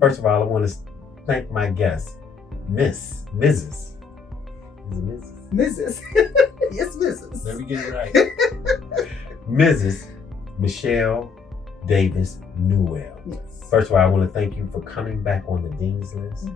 First of all, I want to thank my guest, Mrs. Is it Mrs.? Mrs. Yes, Mrs. Let me get it right. Mrs. Michelle Davis-Newell. Yes. First of all, I want to thank you for coming back on the Dean's List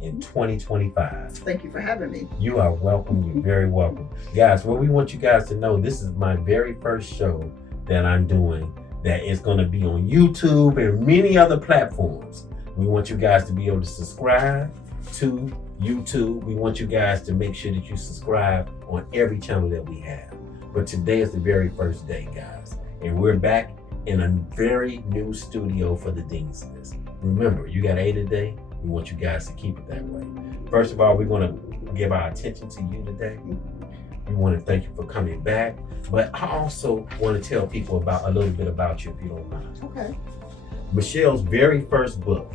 in 2025. Thank you for having me. You are welcome. You're very welcome. Guys, what we want you guys to know, this is my very first show that I'm doing that is going to be on YouTube and many other platforms. We want you guys to be able to subscribe to YouTube. We want you guys to make sure that you subscribe on every channel that we have. But today is the very first day, guys. And we're back in a very new studio for the Dean's List. Remember, you got 8 a day. We want you guys to keep it that way. First of all, we're going to give our attention to you today. We want to thank you for coming back. But I also want to tell people about a little bit about you, if you don't mind. Okay. Michelle's very first book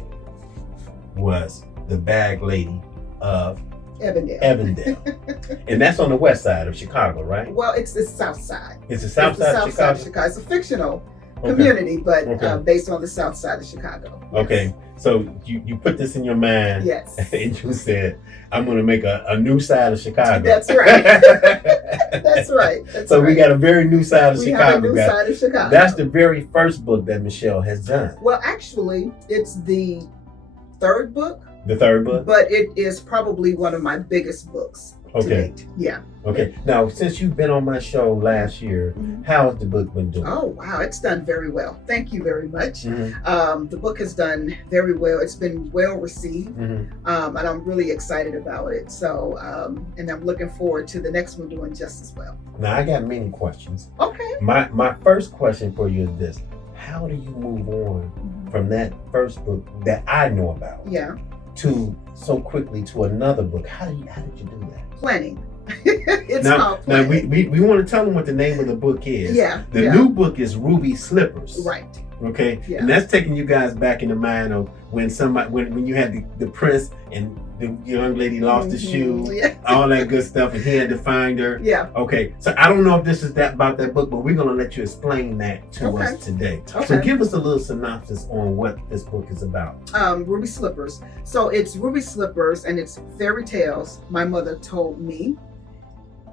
was The Bag Lady of Evandale. And that's on the west side of Chicago, right? Well, it's the south side. It's the south side of Chicago? It's a fictional community, but Okay. Based on the south side of Chicago. Yes. Okay, so you put this in your mind. Yes. And you said, I'm going to make a new side of Chicago. That's right. That's right. So we got a very new side of we Chicago. have a new guys. side of Chicago. That's the very first book that Michelle has done. Well, actually, it's the third book, The third book? but it is probably one of my biggest books to Okay. date. Yeah. Okay. Now, since you've been on my show last year, how has the book been doing? Oh, wow. It's done very well. Thank you very much. Mhm. The book has done very well. It's been well received. Mhm. And I'm really excited about it. So, and I'm looking forward to the next one doing just as well. Now, I got many questions. Okay. My first question for you is this. How do you move on from that first book that I know about Yeah. to so quickly to another book? How did you do that? Planning. It's called Now planning. we want to tell them what the name of the book is. Yeah. The yeah. new book is Ruby Slippers. Right. Okay. Yeah. And that's taking you guys back in the mind of when you had the prince and the young lady lost the shoe, Yeah. all that good stuff, and he had to find her. Yeah. Okay. So I don't know if this is about that book, but we're gonna let you explain that to Okay. us today. Okay. So give us a little synopsis on what this book is about. Ruby Slippers. So it's Ruby Slippers, and it's fairy tales my mother told me,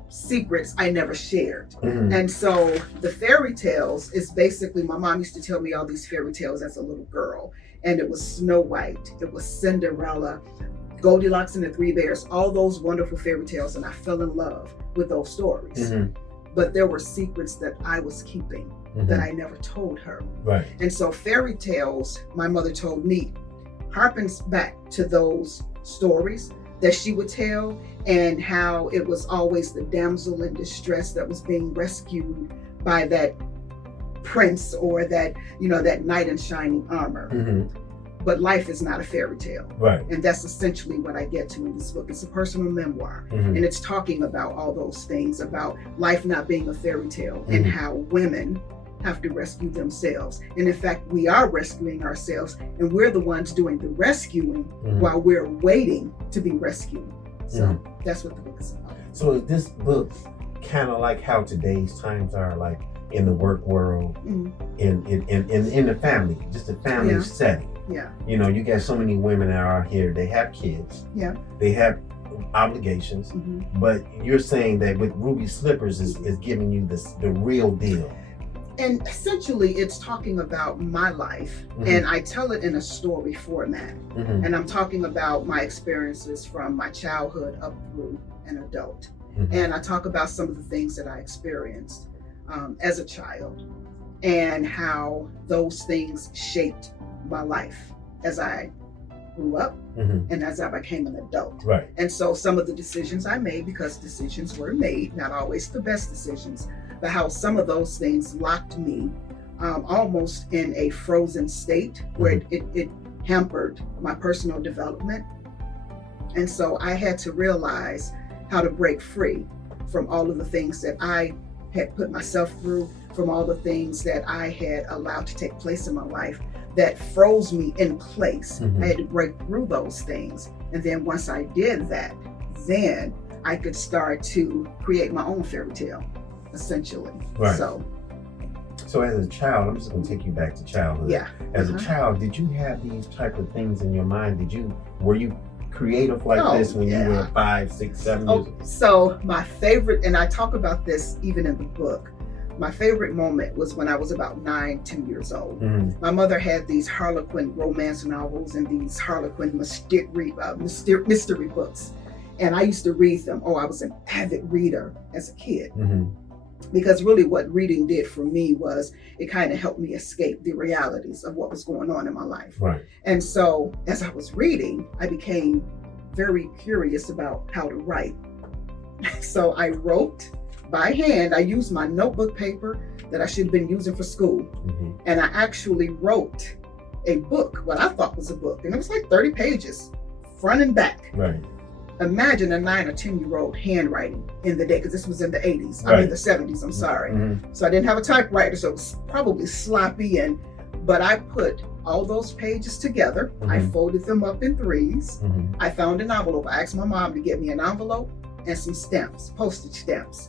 secrets I never shared. Mhm. And so the fairy tales is basically, my mom used to tell me all these fairy tales as a little girl. And it was Snow White, it was Cinderella, Goldilocks and the Three Bears, all those wonderful fairy tales. And I fell in love with those stories. Mhm. But there were secrets that I was keeping that I never told her. Right. And so fairy tales, my mother told me, harkens back to those stories that she would tell, and how it was always the damsel in distress that was being rescued by that prince or that knight in shining armor. Mhm. But life is not a fairy tale. Right. And that's essentially what I get to in this book. It's a personal memoir. Mhm. And it's talking about all those things, about life not being a fairy tale, and how women have to rescue themselves. And in fact, we are rescuing ourselves, and we're the ones doing the rescuing while we're waiting to be rescued. So that's what the book is about. So is this book kind of like how today's times are, like in the work world, in the family, just a family Yeah. setting? Yeah. You know, you got so many women that are out here, they have kids, Yeah. they have obligations, but you're saying that with Ruby Slippers is giving you the real deal. And essentially, it's talking about my life, and I tell it in a story format. And I'm talking about my experiences from my childhood up through an adult. And I talk about some of the things that I experienced as a child, and how those things shaped my life as I grew up and as I became an adult. Right. And so some of the decisions I made, because decisions were made, not always the best decisions, but how some of those things locked me almost in a frozen state where it hampered my personal development. And so I had to realize how to break free from all of the things that I had put myself through, from all the things that I had allowed to take place in my life that froze me in place. I had to break through those things. And then once I did that, then I could start to create my own fairy tale, essentially. Right. So So as a child, I'm just going to take you back to childhood. Yeah. As a child, did you have these type of things in your mind? Were you creative like this when you were 5, 6, 7 years old? So my favorite, and I talk about this even in the book, my favorite moment was when I was about 9, 10 years old. Mm-hmm. My mother had these Harlequin romance novels and these Harlequin mystery books. And I used to read them. I was an avid reader as a kid. Mm-hmm. Because really what reading did for me was it kind of helped me escape the realities of what was going on in my life. Right. And so as I was reading, I became very curious about how to write. So I wrote by hand. I used my notebook paper that I should have been using for school. Mm-hmm. And I actually wrote a book, what I thought was a book. And it was like 30 pages, front and back. Right. Imagine a 9 or 10-year-old handwriting in the day, because this was in the 80s. Right. I mean the 70s, I'm sorry. Mm-hmm. So I didn't have a typewriter, so it was probably sloppy. But I put all those pages together. Mm-hmm. I folded them up in threes. Mm-hmm. I found an envelope. I asked my mom to get me an envelope and some stamps, postage stamps.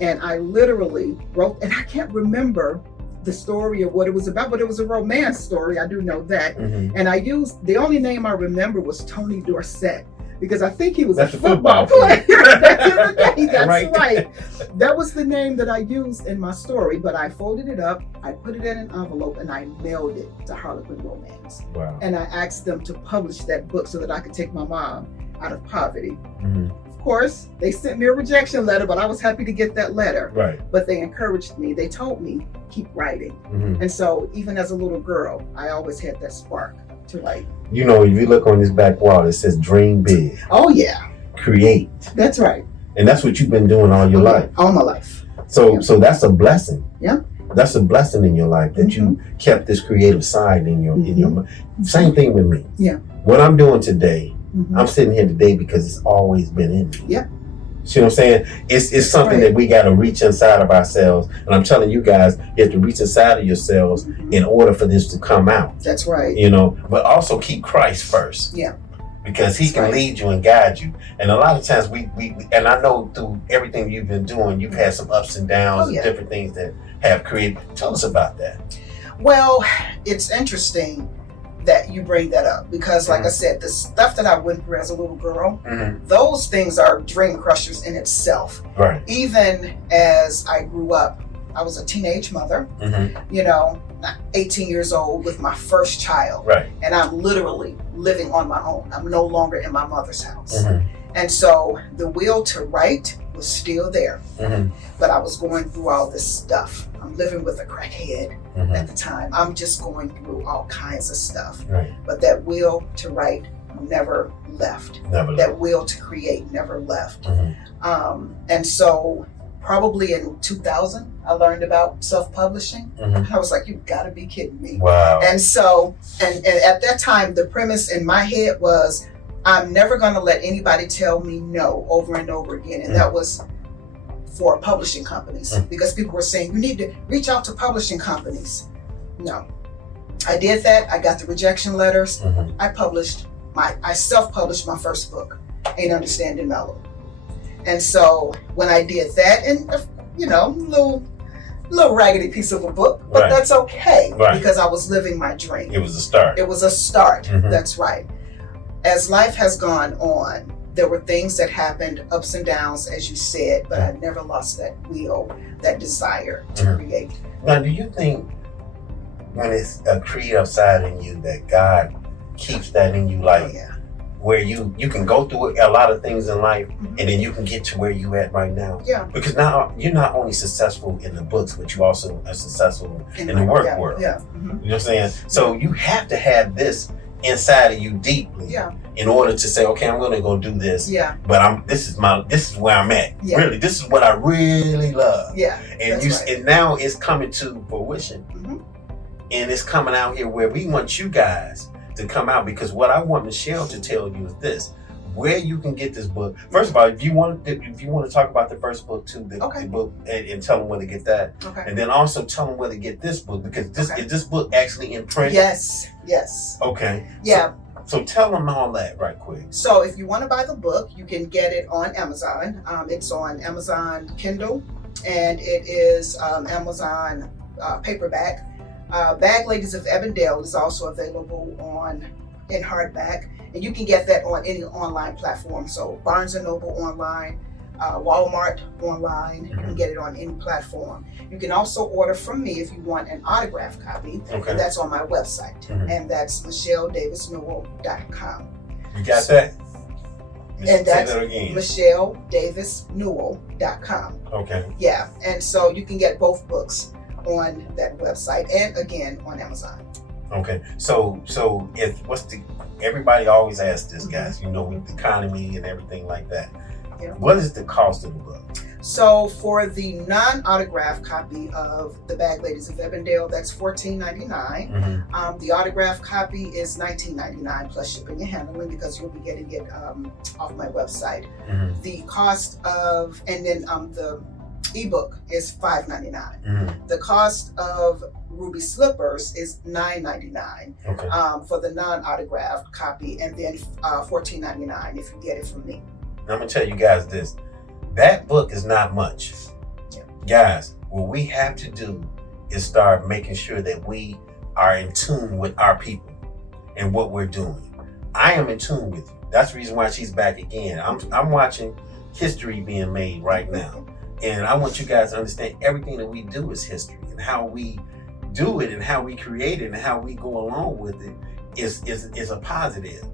And I literally wrote, and I can't remember the story of what it was about, but it was a romance story. I do know that. Mm-hmm. And I used, the only name I remember was Tony Dorsett, because I think he was That's a a football football player back in the day. That's Right. right. That was the name that I used in my story, but I folded it up, I put it in an envelope, and I mailed it to Harlequin Romance. Wow. And I asked them to publish that book so that I could take my mom out of poverty. Mm-hmm. Of course, they sent me a rejection letter, but I was happy to get that letter. Right. But they encouraged me. They told me, keep writing. Mm-hmm. And so even as a little girl, I always had that spark to write. You know, if you look on this back wall, it says dream big, Oh yeah, create. that's right. And that's what you've been doing all your life. All my life. So Yeah. so that's a blessing. Yeah. That's a blessing in your life that you kept this creative side in your mind. Same thing with me. Yeah. What I'm doing today, Mhm. I'm sitting here today because it's always been in me. Yeah. See what I'm saying? It's something Right. that we got to reach inside of ourselves. And I'm telling you guys, you have to reach inside of yourselves Mhm. in order for this to come out. That's right. You know, but also keep Christ first. Yeah. Because he That's can right. lead you and guide you. And a lot of times we and I know through everything you've been doing, you've had some ups and downs Oh, yeah. and different things that have created. Tell us about that. Well, it's interesting that you bring that up because, like I said, the stuff that I went through as a little girl, Mm-hmm. those things are dream crushers in itself. Right. Even as I grew up, I was a teenage mother, Mm-hmm. 18 years old with my first child. Right. And I'm literally living on my own. I'm no longer in my mother's house. Mm-hmm. And so the will to write was still there, Mm-hmm. but I was going through all this stuff. I'm living with a crackhead Mm-hmm. at the time. I'm just going through all kinds of stuff. Right. But that will to write never left. Never. That will to create never left. Mm-hmm. And so probably in 2000, I learned about self-publishing. Mm-hmm. I was like, you've got to be kidding me. Wow. And so, and at that time, the premise in my head was, I'm never going to let anybody tell me no over and over again. And that was for publishing companies, because people were saying, you need to reach out to publishing companies. No. I did that. I got the rejection letters. Mm-hmm. I self-published my first book, Ain't Understanding Mellow. And so when I did that, and little raggedy piece of a book, but Right. that's okay, Right. because I was living my dream. It was a start. It was a start. Mhm. That's right. As life has gone on, there were things that happened, ups and downs, as you said, but I never lost that will, that desire to Mhm. create. Now, do you think when it's a creative side in you that God keeps that in you, like Oh, yeah. where you can go through a lot of things in life Mhm. and then you can get to where you at right now? Yeah. Because now you're not only successful in the books, but you also are successful in the work yeah, world. Yeah. You know what I'm saying? So you have to have this inside of you deeply Yeah. in order to say, okay, I'm going to go do this. Yeah. But this is where I'm at. Yeah. Really, this is what I really love. Yeah. And That's right. and now it's coming to fruition. Mhm. And it's coming out here where we want you guys to come out, because what I want Michelle to tell you is this: where you can get this book. First of all, if you want to talk about the first book too, the book, and tell them where to get that, Okay. and then also tell them where to get this book, because Okay. is this book actually in print? Yes. Yes. Okay. Yeah. So tell them all that right quick. So if you want to buy the book, you can get it on Amazon. It's on Amazon Kindle, and it is Amazon paperback. Bag Ladies of Ebondale is also available in hardback, and you can get that on any online platform. So Barnes and Noble online, Walmart online. You can get it on any platform. You can also order from me if you want an autographed copy, and that's on my website, and that's MichelleDavis-Newell.com. You got that? And that's say that again. MichelleDavis-Newell.com. Okay. Yeah, and so you can get both books on that website, and again on Amazon. Okay. So everybody always asks this, guys, with the economy and everything like that. Yeah. What is the cost of the book? So for the non-autographed copy of The Bag Ladies of Ebondale, that's $14.99. The autographed copy is $19.99 plus shipping and handling, because you'll be getting it off my website. The cost of, and then the ebook is $5.99. The cost of Ruby Slippers is $9.99 for the non-autographed copy, and then $14.99 if you get it from me. I'm gonna tell you guys this. That book is not much. Guys, what we have to do is start making sure that we are in tune with our people and what we're doing. I am in tune with you. That's the reason why she's back again. I'm watching history being made right now. And I want you guys to understand everything that we do is history, and how we do it and how we create it and how we go along with it is a positive.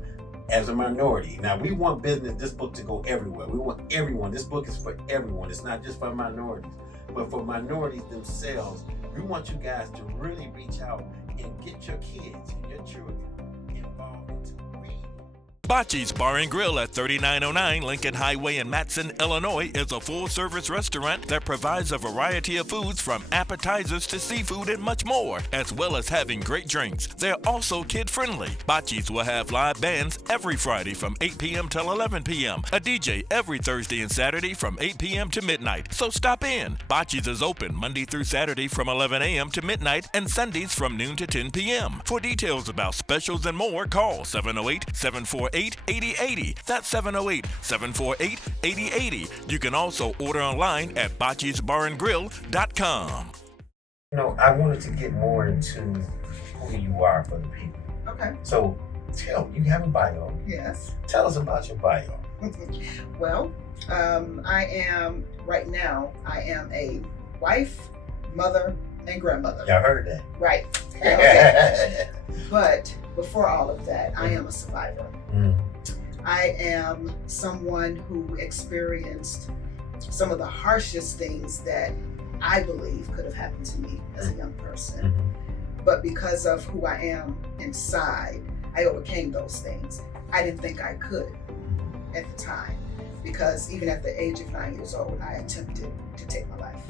As a minority. Now, we want this book to go everywhere. We want everyone. This book is for everyone. It's not just for minorities, but for minorities themselves. We want you guys to really reach out and get your kids and your children involved into reading. Bocce's Bar and Grill at 3909 Lincoln Highway in Matson, Illinois is a full-service restaurant that provides a variety of foods from appetizers to seafood and much more, as well as having great drinks. They're also kid-friendly. Bocce's will have live bands every Friday from 8 p.m. till 11 p.m., a DJ every Thursday and Saturday from 8 p.m. to midnight. So stop in. Bocce's is open Monday through Saturday from 11 a.m. to midnight and Sundays from noon to 10 p.m. For details about specials and more, call 708-748-8080. That's 708-748-8080. You can also order online at bocce'sbarandgrill.com. I wanted to get more into who you are for the people. Okay. So you have a bio. Yes. Tell us about your bio. Well, I am a wife, mother, and grandmother. Y'all heard that. Right. Okay. But before all of that, I am a survivor. I am someone who experienced some of the harshest things that I believe could have happened to me as a young person. But because of who I am inside, I overcame those things. I didn't think I could at the time, because even at the age of 9 years old, I attempted to take my life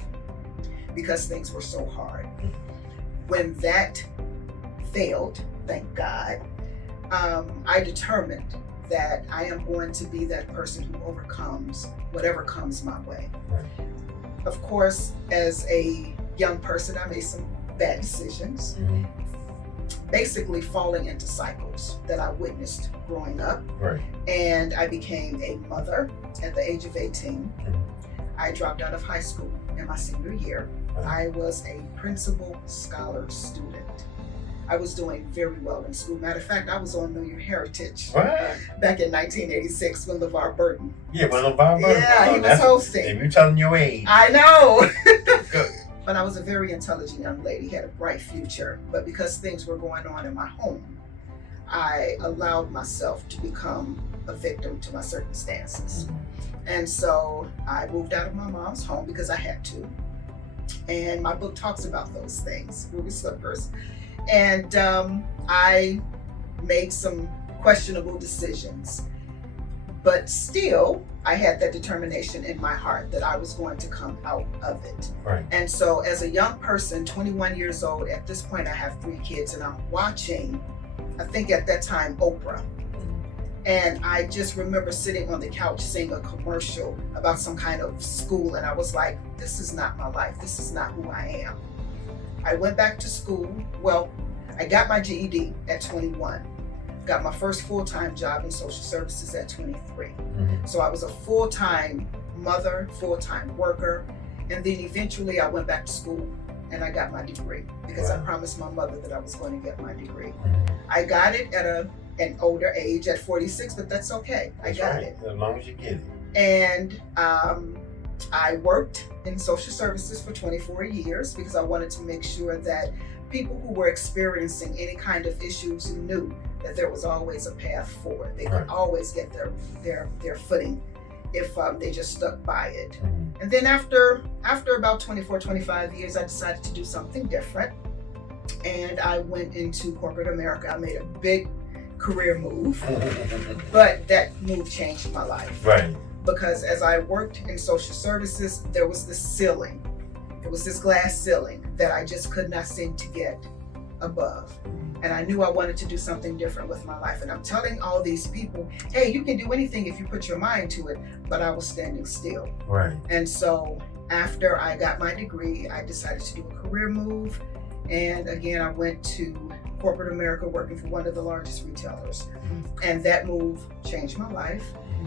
because things were so hard. When that failed, thank God, I determined that I am going to be that person who overcomes whatever comes my way. Of course, as a young person, I made some bad decisions, basically falling into cycles that I witnessed growing up. And I became a mother at the age of 18. I dropped out of high school in my senior year. I was a principal scholar student. I was doing very well in school. Matter of fact, I was on New Year Heritage back in 1986 when LeVar Burton. Yeah, when LeVar Burton. Yeah, he was hosting. If you're telling your age. I know. But I was a very intelligent young lady, had a bright future. But because things were going on in my home, I allowed myself to become a victim to my circumstances. And so I moved out of my mom's home because I had to. And my book talks about those things, Ruby Slippers. And I made some questionable decisions. But still, I had that determination in my heart that I was going to come out of it. And so as a young person, 21 years old, at this point I have 3 kids, and I'm watching, I think at that time, Oprah. And I just remember sitting on the couch seeing a commercial about some kind of school, and I was like, this is not my life. This is not who I am. I went back to school. Well, I got my GED at 21. Got my first full-time job in social services at 23. So I was a full-time mother, full-time worker. And then eventually I went back to school and I got my degree because I Wow. promised my mother that I was going to get my degree. Mhm. I got it at an older age, at 46, but that's okay. That's I got right. it. As long as you get it. And I worked in social services for 24 years because I wanted to make sure that people who were experiencing any kind of issues knew that there was always a path forward. They Right. could always get their footing if they just stuck by it. Mhm. And then after about 24, 25 years, I decided to do something different. And I went into corporate America. I made a big career move, but that move changed my life. Right. Because as I worked in social services, there was this ceiling. It was this glass ceiling that I just could not seem to get above. And I knew I wanted to do something different with my life. And I'm telling all these people, hey, you can do anything if you put your mind to it. But I was standing still. Right. And so after I got my degree, I decided to do a career move. And again, I went to corporate America working for one of the largest retailers. And that move changed my life.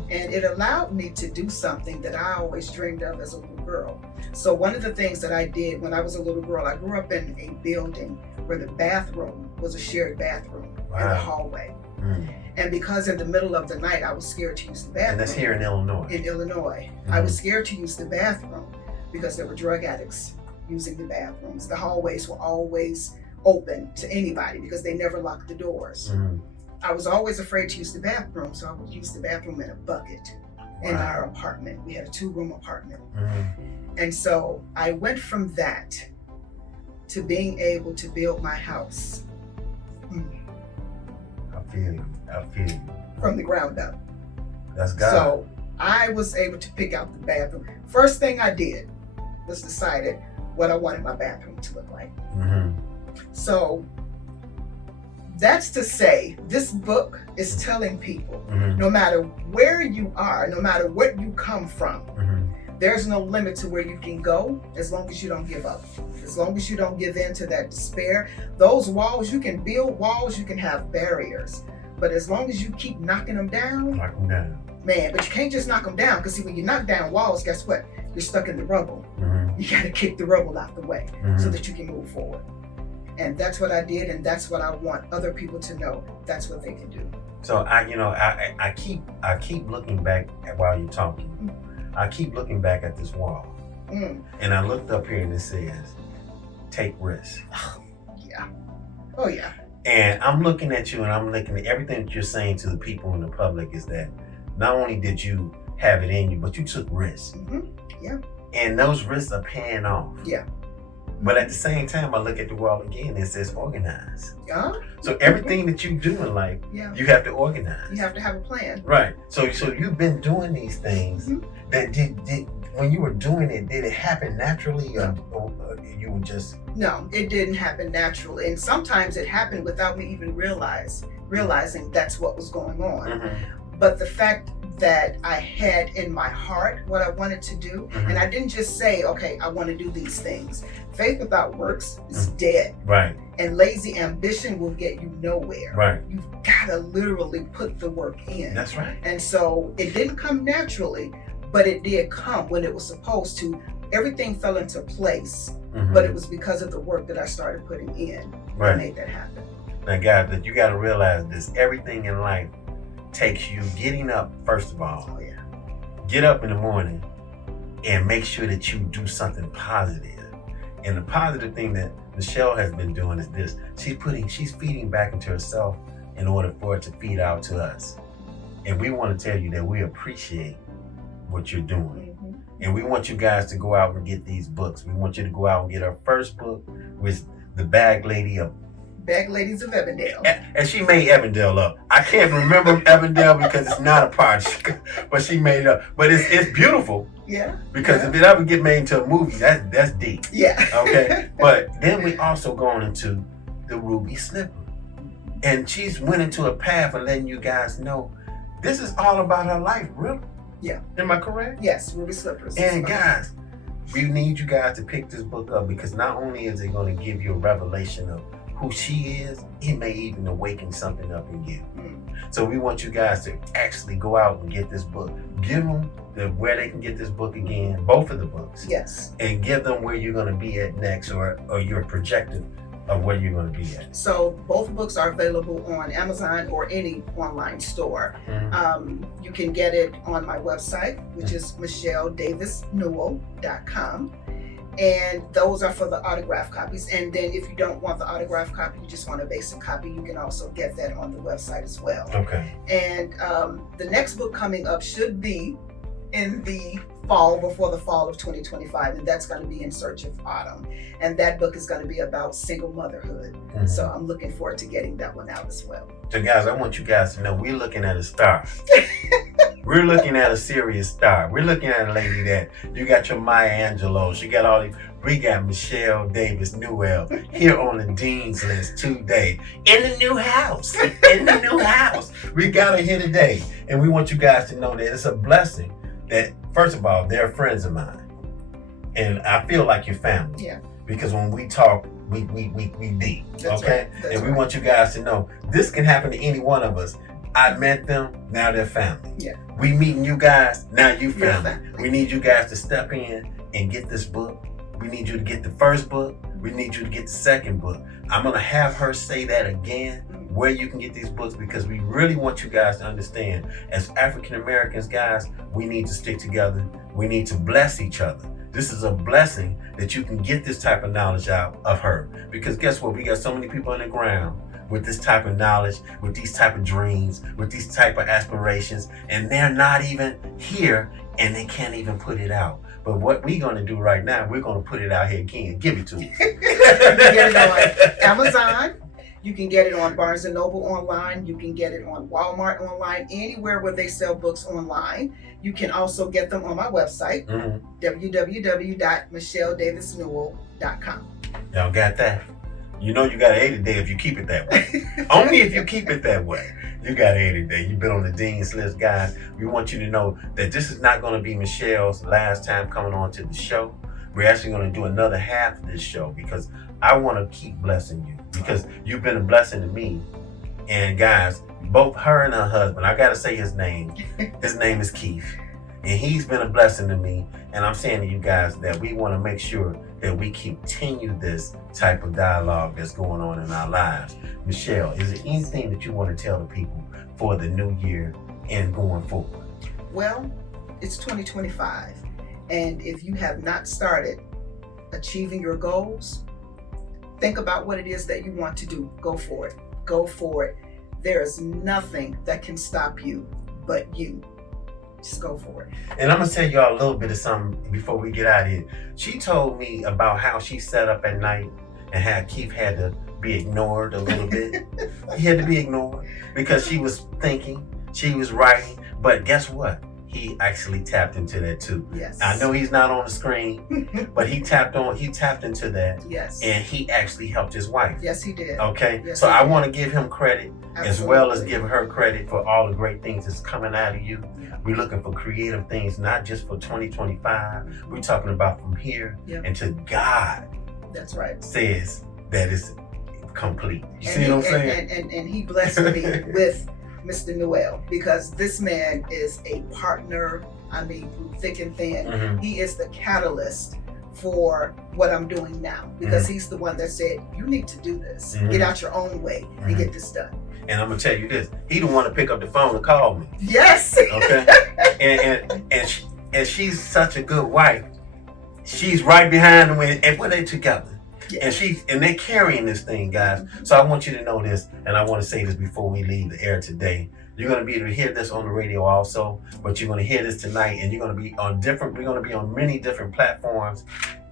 And it allowed me to do something that I always dreamed of as a little girl. So one of the things that I did when I was a little girl, I grew up in a building where the bathroom was a shared bathroom in the hallway. And because in the middle of the night, I was scared to use the bathroom. And that's here in Illinois. In Illinois. I was scared to use the bathroom because there were drug addicts using the bathrooms. The hallways were always open to anybody because they never locked the doors. I was always afraid to use the bathroom, so I would use the bathroom in a bucket in our apartment. We had a 2-room apartment. And so I went from that to being able to build my house I feel you. I feel you. from the ground up. That's God. So I was able to pick out the bathroom. First thing I did was decided what I wanted my bathroom to look like. So that's to say, this book is telling people, no matter where you are, no matter what you come from, there's no limit to where you can go as long as you don't give up. As long as you don't give in to that despair. Those walls, you can build walls, you can have barriers. But as long as you keep knocking them down, Knock them down. man, but you can't just knock them down, because see, when you knock down walls, guess what? You're stuck in the rubble. You gotta kick the rubble out the way so that you can move forward. And that's what I did, and that's what I want other people to know. That's what they can do. So I keep looking back at while you're talking. I keep looking back at this wall, and I looked up here and it says, "Take risks." Yeah. Oh yeah. And I'm looking at you, and I'm looking at everything that you're saying to the people in the public is that not only did you have it in you, but you took risks. Yeah. And those risks are paying off. Yeah. But at the same time, I look at the wall again, and it says organize. Yeah. So everything that you do in life, Yeah. you have to organize. You have to have a plan. Right. So you've been doing these things. That did when you were doing it, did it happen naturally, or you were just? No, it didn't happen naturally, and sometimes it happened without me even realizing that's what was going on. But the fact that I had in my heart what I wanted to do, and I didn't just say, okay, I want to do these things. Faith without works is dead. Right. And lazy ambition will get you nowhere. Right. You've got to literally put the work in. That's right. And so it didn't come naturally, but it did come when it was supposed to. Everything fell into place, but it was because of the work that I started putting in that made that happen. Now, guys, that you got to realize this: everything in life takes you getting up. First of all, get up in the morning and make sure that you do something positive. And the positive thing that Michelle has been doing is this: she's feeding back into herself in order for it to feed out to us. And we want to tell you that we appreciate what you're doing. And we want you guys to go out and get these books. We want you to go out and get our first book, with the Bag Ladies of Avondale. And she made Avondale up. I can't remember Avondale because it's not a part, but she made it up. But it's beautiful. Yeah. Because if it ever get made into a movie, that's deep. Yeah. Okay. But then we also going into the Ruby Slipper, and she's went into a path of letting you guys know this is all about her life, really. Yeah. Am I correct? Yes, Ruby Slippers. And guys, we need you guys to pick this book up, because not only is it going to give you a revelation of who she is, it may even awaken something up in you. So we want you guys to actually go out and get this book. Give them where they can get this book again, both of the books. Yes. And give them where you're going to be at next, or your projective of where you're going to be at. So both books are available on Amazon or any online store. You can get it on my website, which is michelledavis.newell.com. And those are for the autographed copies. And then if you don't want the autographed copy, you just want a basic copy, you can also get that on the website as well. Okay. And the next book coming up should be in the fall, before the fall of 2025, and that's going to be In Search of Autumn. And that book is going to be about single motherhood. So I'm looking forward to getting that one out as well. So guys, I want you guys to know we're looking at a star. We're looking at a serious star. We're looking at a lady that you got your Maya Angelou. She got all these. We got Michelle Davis-Newell here on the Dean's List today. In the new house. In the new house. We got her here today. And we want you guys to know that it's a blessing that, first of all, they're friends of mine. And I feel like your family. Yeah. Because when we talk, we deep. That's okay? Right. And we want you guys to know this can happen to any one of us. I met them, now they're family. Yeah. We meeting you guys, now you You're family. We need you guys to step in and get this book. We need you to get the first book. We need you to get the second book. I'm going to have her say that again, where you can get these books, because we really want you guys to understand, as African Americans, guys, we need to stick together. We need to bless each other. This is a blessing that you can get this type of knowledge out of her. Because guess what? We got so many people on the ground with this type of knowledge, with these type of dreams, with these type of aspirations, and they're not even here, and they can't even put it out. But what we're going to do right now, we're going to put it out here again. Give it to us. You can get it on Amazon. You can get it on Barnes & Noble online. You can get it on Walmart online, anywhere where they sell books online. You can also get them on my website, www.michelledavisnewell.com. Y'all got that? You know you got 80 days if you keep it that way. Only if you keep it that way. You got 80 days. You've been on the Dean's List, guys. We want you to know that this is not going to be Michelle's last time coming on to the show. We're actually going to do another half of this show because I want to keep blessing you, because you've been a blessing to me. And guys, both her and her husband, I got to say his name. His name is Keith. And he's been a blessing to me. And I'm saying to you guys that we want to make sure that we continue this type of dialogue that's going on in our lives. Michelle, is there anything that you want to tell the people for the new year and going forward? Well, it's 2025. And if you have not started achieving your goals, think about what it is that you want to do. Go for it. Go for it. There is nothing that can stop you but you. Just go for it. And I'm going to tell y'all a little bit of something before we get out of here. She told me about how she sat up at night and how Keith had to be ignored a little bit. He had to be ignored because she was thinking, she was writing. But guess what? He actually tapped into that too. Yes. I know he's not on the screen, but he tapped into that. Yes. And he actually helped his wife. Yes, he did. Okay. Yes, so he I did. want to give him credit. Absolutely. As well as give her credit for all the great things that's coming out of you. Yeah. We're looking for creative things, not just for 2025. We're talking about from here until God That's right. says that it's complete. You see And what I'm saying? And he blessed me with Mr. Newell, because this man is a partner, I mean, through thick and thin. Mhm. He is the catalyst for what I'm doing now, because he's the one that said, you need to do this. Mhm. Get out your own way and get this done. And I'm gonna tell you this: he the one to pick up the phone and call me. Yes. Okay. and she's such a good wife. She's right behind him, and when they together. Yes. And they're carrying this thing, guys. So I want you to know this, and I want to say this before we leave the air today. You're gonna be able to hear this on the radio also, but you're gonna hear this tonight, and you're gonna be on we're gonna be on many different platforms.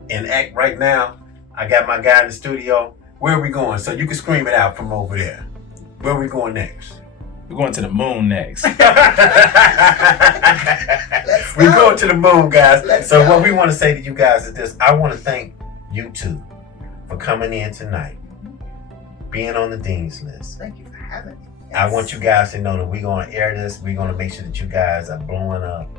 And right now, I got my guy in the studio. Where are we going? So you can scream it out from over there. Where are we going next? We're going to the moon next. We're going to the moon, guys. So what we want to say to you guys is this: I want to thank you two for coming in tonight, being on the Dean's List. Thank you for having me. Yes. I want you guys to know that we're going to air this. We're going to make sure that you guys are blowing up.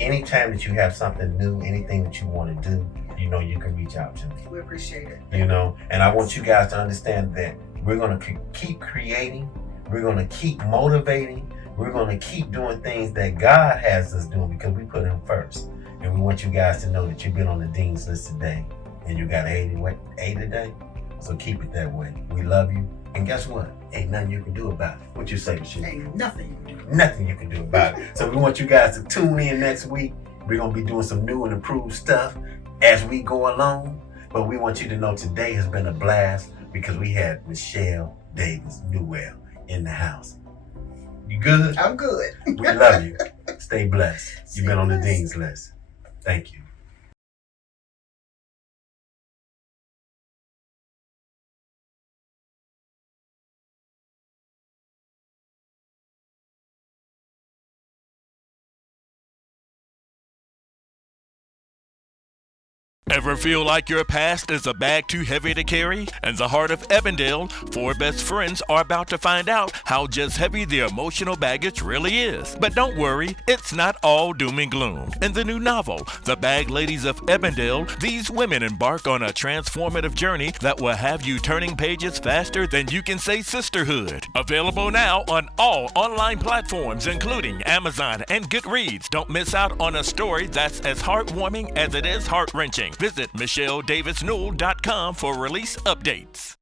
Anytime that you have something new, anything that you want to do, you know you can reach out to me. We appreciate it. You know, and I want you guys to understand that We're going to keep creating. We're going to keep motivating. We're going to keep doing things that God has us doing because we put him first. And we want you guys to know that you've been on the Dean's List today and you got an A today. So keep it that way. We love you. And guess what? Ain't nothing you can do about it. What you say, Michelle? Ain't nothing you can do. Nothing you can do about it. So we want you guys to tune in next week. We're going to be doing some new and improved stuff as we go along. But we want you to know today has been a blast because we had Michelle Davis-Newell in the house. You good? I'm good. We love you. Stay blessed. You've been on the blessed. Dean's List. Thank you. Ever feel like your past is a bag too heavy to carry? In the heart of Evandale, four best friends are about to find out how just heavy the emotional baggage really is. But don't worry, it's not all doom and gloom. In the new novel, The Bag Ladies of Evandale, these women embark on a transformative journey that will have you turning pages faster than you can say sisterhood. Available now on all online platforms, including Amazon and Goodreads. Don't miss out on a story that's as heartwarming as it is heart-wrenching. Visit MichelleDavisNewell.com for release updates.